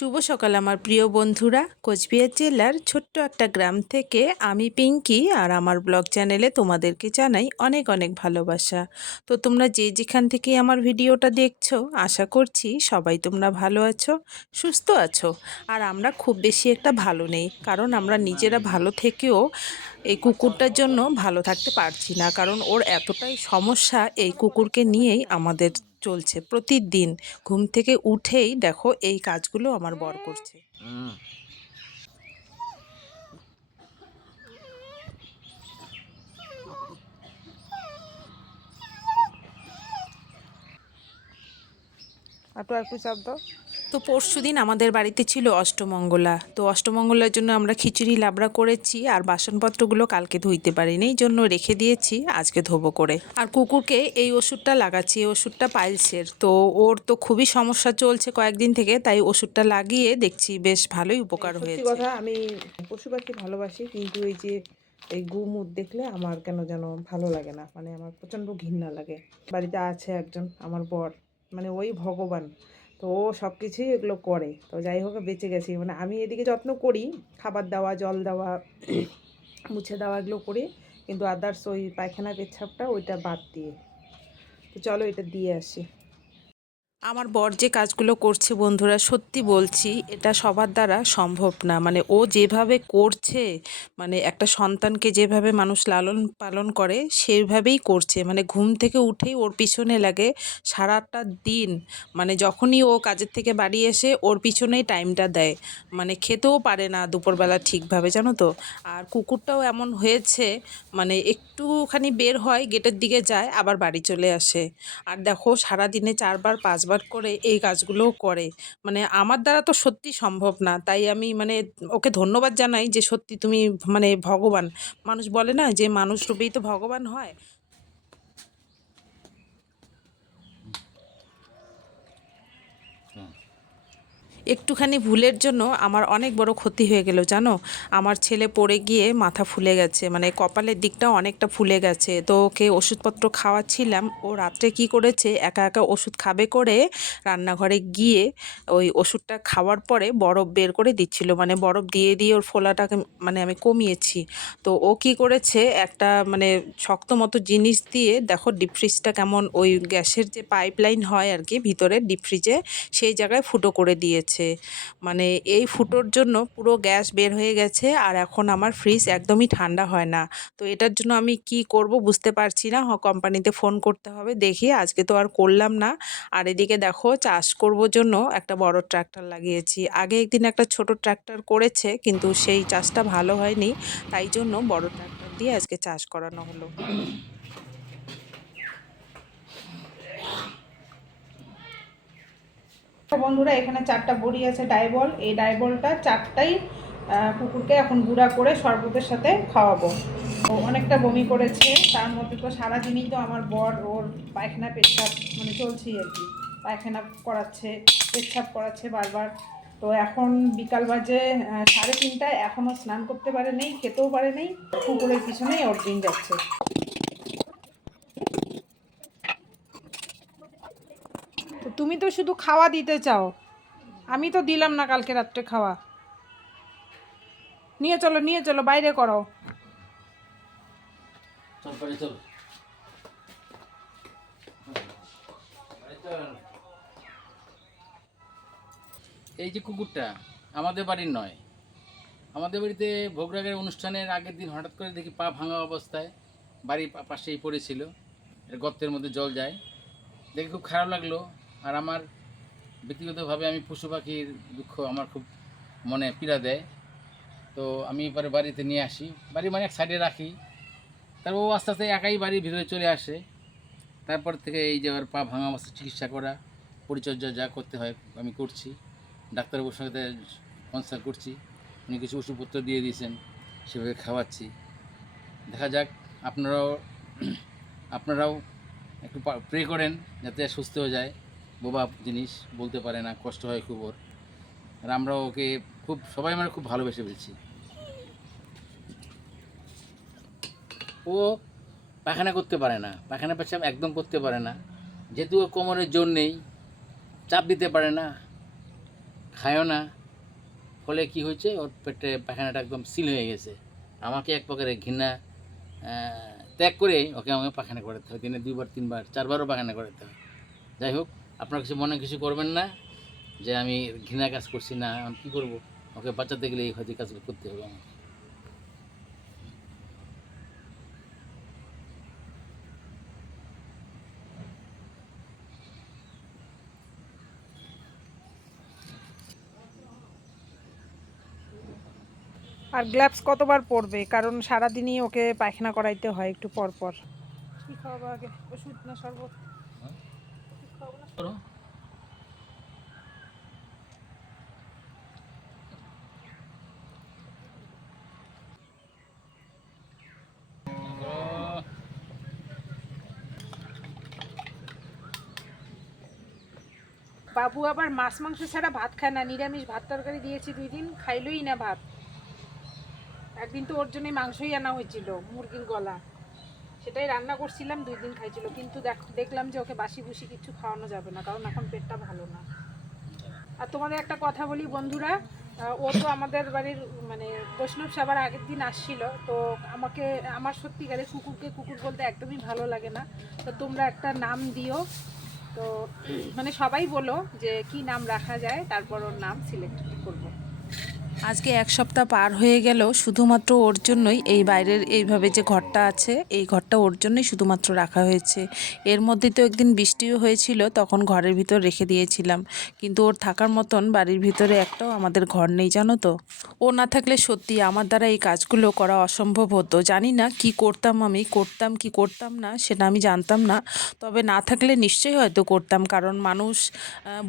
শুভ সকাল আমার প্রিয় বন্ধুরা। কোচবিহার জেলার ছোট্ট একটা গ্রাম থেকে আমি পিঙ্কি আর আমার ব্লগ চ্যানেলে তোমাদেরকে জানাই অনেক অনেক ভালোবাসা। তো তোমরা যে যেখান থেকে আমার ভিডিওটা দেখছো, আশা করছি সবাই তোমরা ভালো আছো, সুস্থ আছো। আর আমরা খুব বেশি একটা ভালো নেই, কারণ আমরা নিজেরা ভালো থেকেও এই কুকুরটার জন্য ভালো থাকতে পারছি না, কারণ ওর এতটাই সমস্যা এই কুকুরকে নিয়েই আমাদের চলছে প্রতিদিন। ঘুম থেকে উঠেই দেখো এই কাজগুলো আমার বর করছে। একটু চাপ দাও। তো পরশুদিন আমাদের বাড়িতে ছিল অষ্টমঙ্গলা, তো অষ্টমঙ্গলার জন্য আমরা খিচুড়ি লাবড়া করেছি, আর বাসনপত্রগুলো কালকে ধুইতে পারিনি, এই জন্য রেখে দিয়েছি, আজকে ধোবো করে। আর কুকুরকে এই ওষুধটা লাগাচ্ছি, এই ওষুধটা পাইলসের। তো ওর তো খুবই সমস্যা চলছে কয়েকদিন থেকে, তাই ওষুধটা লাগিয়ে দেখছি বেশ ভালোই উপকার হয়েছে। সত্যি কথা, আমি পশু পাখি ভালোবাসি, কিন্তু এই যে এই গুমুট দেখলে আমার কেন যেন ভালো লাগে না, মানে আমার প্রচণ্ড ঘৃণা লাগে। বাড়িতে আছে একজন আমার বর, মানে ওই ভগবান, তো ও সব কিছুই এগুলো করে। তো যাই হোক, বেঁচে গেছি। মানে আমি এদিকে যত্ন করি, খাবার দেওয়া, জল দেওয়া, মুছে দেওয়া, এগুলো করি, কিন্তু আদার্স ওই পায়খানা পেচ্ছাপটা ওইটা বাদ দিয়ে। তো চলো এটা দিয়ে আসি। আমার বর যে কাজগুলো করছে বন্ধুরা, সত্যি বলছি এটা সবার দ্বারা সম্ভব না। মানে ও যেভাবে করছে, মানে একটা সন্তানকে যেভাবে মানুষ লালন পালন করে সেইভাবেই করছে। মানে ঘুম থেকে উঠেই ওর পিছনে লাগে সারাটা দিন। মানে যখনই ও কাজের থেকে বাড়ি এসে ওর পিছনেই টাইমটা দেয়। মানে খেতেও পারে না দুপুরবেলা ঠিকভাবে, জানো তো। আর কুকুরটাও এমন হয়েছে, মানে একটুখানি বের হয়, গেটের দিকে যায়, আবার বাড়ি চলে আসে। আর দেখো সারাদিনে 4বার 5বার করে এই কাজগুলোও করে। মানে আমার দ্বারা তো সত্যি সম্ভব না, তাই আমি মানে ওকে ধন্যবাদ জানাই যে সত্যি তুমি মানে ভগবান। মানুষ বলে না যে মানুষ রূপেই তো ভগবান হয়। একটুখানি ভুলের জন্য আমার অনেক বড় ক্ষতি হয়ে গেল, জানো। আমার ছেলে পড়ে গিয়ে মাথা ফুলে গেছে, মানে কপালের দিকটা অনেকটা ফুলে গেছে। তো ওকে ওষুধপত্র খাওয়াচ্ছিলাম, ও রাত্রে কি করেছে, একা একা ওষুধ খাবে করে রান্নাঘরে গিয়ে ওই ওষুধটা খাওয়ার পরে বরফ বের করে দিচ্ছিল, মানে বরফ দিয়ে দিয়ে ওর ফোলাটাকে মানে আমি কমিয়েছি। তো ও কি করেছে, একটা মানে শক্ত মতো জিনিস দিয়ে, দেখো ডিপ ফ্রিজটা কেমন, ওই গ্যাসের যে পাইপলাইন হয় আর কি ভিতরে ডিপ ফ্রিজে, সেই জায়গায় ফুটো করে দিয়েছে। মানে এই ফুটোর জন্য পুরো গ্যাস বের হয়ে গেছে, আর এখন আমার ফ্রিজ একদমই ঠান্ডা হয় না। তো এটার জন্য আমি কি করব বুঝতে পারছি না। কোম্পানিতে ফোন করতে হবে, দেখি, আজকে তো আর করলাম না। আর এদিকে দেখো চাষ করব জন্য একটা বড় ট্রাক্টর লাগিয়েছি। আগে একদিন একটা ছোট ট্রাক্টর করেছে, কিন্তু সেই চাষটা ভালো হয়নি, তাই জন্য বড় ট্রাক্টর দিয়ে আজকে চাষ করানো হলো। বন্ধুরা, এখানে 4টা বড়ি আছে ডাইবল, এই ডাইবলটা 4টাই কুকুরকে এখন গুঁড়া করে শরবতের সাথে খাওয়াবো। ও অনেকটা বমি করেছে, তার মধ্যে তো সারাদিনই তো আমার বর ওর পায়খানা পেচ্ছাপ মানে চলছেই আর কি। পায়খানা করাচ্ছে, পেচ্ছাপ করাচ্ছে বারবার। তো এখন বিকাল বাজে 3:30, এখনও স্নান করতে পারে নেই, খেতেও পারে নেই, কুকুরের পিছনেই ওর দিন যাচ্ছে। তো তুমি তো শুধু খাওয়া দিতে চাও, আমি তো দিলাম না কালকে রাত্রে খাওয়া। নিয়ে চলো, নিয়ে চলো, বাইরে করো। এই যে কুকুরটা আমাদের বাড়ির নয়, আমাদের বাড়িতে ভোগরাগের অনুষ্ঠানের আগের দিন হঠাৎ করে দেখি পা ভাঙা অবস্থায় বাড়ির পাশেই পড়েছিল। এর গর্তের মধ্যে জল যায় দেখে খুব খারাপ লাগলো। আর আমার ব্যক্তিগতভাবে আমি পশু পাখির দুঃখ আমার খুব মনে পীড়া দেয়। তো আমি এবারে বাড়িতে নিয়ে আসি, বাড়ি মানে এক সাইডে রাখি। তারপর ও আস্তে আস্তে একাই বাড়ির ভিতরে চলে আসে। তারপর থেকে এই যে ওর পা ভাঙা অবস্থা চিকিৎসা করা, পরিচর্যা যা করতে হয় আমি করছি। ডাক্তারবাবুর সাথে কনসাল্ট করছি, উনি কিছু ওষুধপত্র দিয়ে দিয়েছেন, সেভাবে খাওয়াচ্ছি। দেখা যাক, আপনারাও একটু প্রে করেন যাতে সুস্থ হয়ে যায়। বোবা জিনিস, বলতে পারে না, কষ্ট হয় খুব ওর। আর আমরা ওকে খুব সবাই আমরা খুব ভালোবেসে ফেলছি। ও পায়খানা করতে পারে না, পায়খানা পেছাব একদম করতে পারে না, যেহেতু ও কোমরের জোর নেই, চাপ দিতে পারে না, খায়ও না। ফলে কি হয়েছে, ওর পেটে পায়খানাটা একদম সিল হয়ে গেছে। আমাকে এক প্রকারের ঘৃণা ত্যাগ করে ওকে আমাকে পায়খানা করাতে হয়, দিনে 2 বার 3 বার 4 বারও পায়খানা করাতে হয়। যাই হোক, আপনার কিছু মনে কিছু করবেন না যে আমি ঘৃণা কাজ করছি, না আমি কী করবো, ওকে বাঁচাতে গেলে এই হয়তো কাজগুলো করতে হবে আমাকে। আর গ্লাভস কতবার পরবে, কারণ সারাদিনই ওকে পায়খানা করাইতে হয় একটু পর পর। কি খাওয়াবো আগে, ওষুধ না শরবত? ওষুধ খাওয়াবো না? করো। বাবু আবার মাছ মাংস ছাড়া ভাত খায় না, নিরামিষ ভাত তরকারি দিয়েছি 2 দিন, খাইলই না ভাত। একদিন তো ওর জন্য মাংসই আনা হয়েছিল, মুরগির গলা, সেটাই রান্না করছিলাম, 2 দিন খাইছিল। কিন্তু দেখলাম যে ওকে বাসি বুসি কিছু খাওয়ানো যাবে না, কারণ এখন পেটটা ভালো না। আর তোমাদের একটা কথা বলি বন্ধুরা, ও তো আমাদের বাড়ির মানে বৈষ্ণব সবার আগের দিন আসছিল, তো আমার সত্যিকারে কুকুরকে কুকুর বলতে একদমই ভালো লাগে না। তো তোমরা একটা নাম দিও, তো মানে সবাই বলো যে কি নাম রাখা যায়, তারপর ওর নাম সিলেক্ট করবো। আজকে 1 সপ্তাহ পার হয়ে গেল, শুধুমাত্র ওর জন্যই এই বাইরের এইভাবে যে ঘরটা আছে, এই ঘরটা ওর জন্যই শুধুমাত্র রাখা হয়েছে। এর মধ্যে তো একদিন বৃষ্টিও হয়েছিল, তখন ঘরের ভিতর রেখে দিয়েছিলাম, কিন্তু ওর থাকার মতন বাড়ির ভিতরে একটাও আমাদের ঘর নেই, জানো তো। ও না থাকলে সত্যি আমার দ্বারা এই কাজগুলো করা অসম্ভব হতো। জানি না কি করতাম, আমি করতাম কি করতাম না সেটা আমি জানতাম না, তবে না থাকলে নিশ্চয়ই হয়তো করতাম, কারণ মানুষ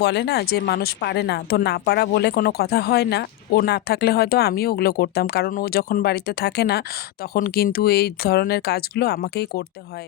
বলে না যে মানুষ পারে না, তো না পারা বলে কোনো কথা হয় না। ও না থাকলে হয়তো আমিও ওগুলো করতাম, কারণ ও যখন বাড়িতে থাকে না তখন কিন্তু এই ধরনের কাজগুলো আমাকেই করতে হয়।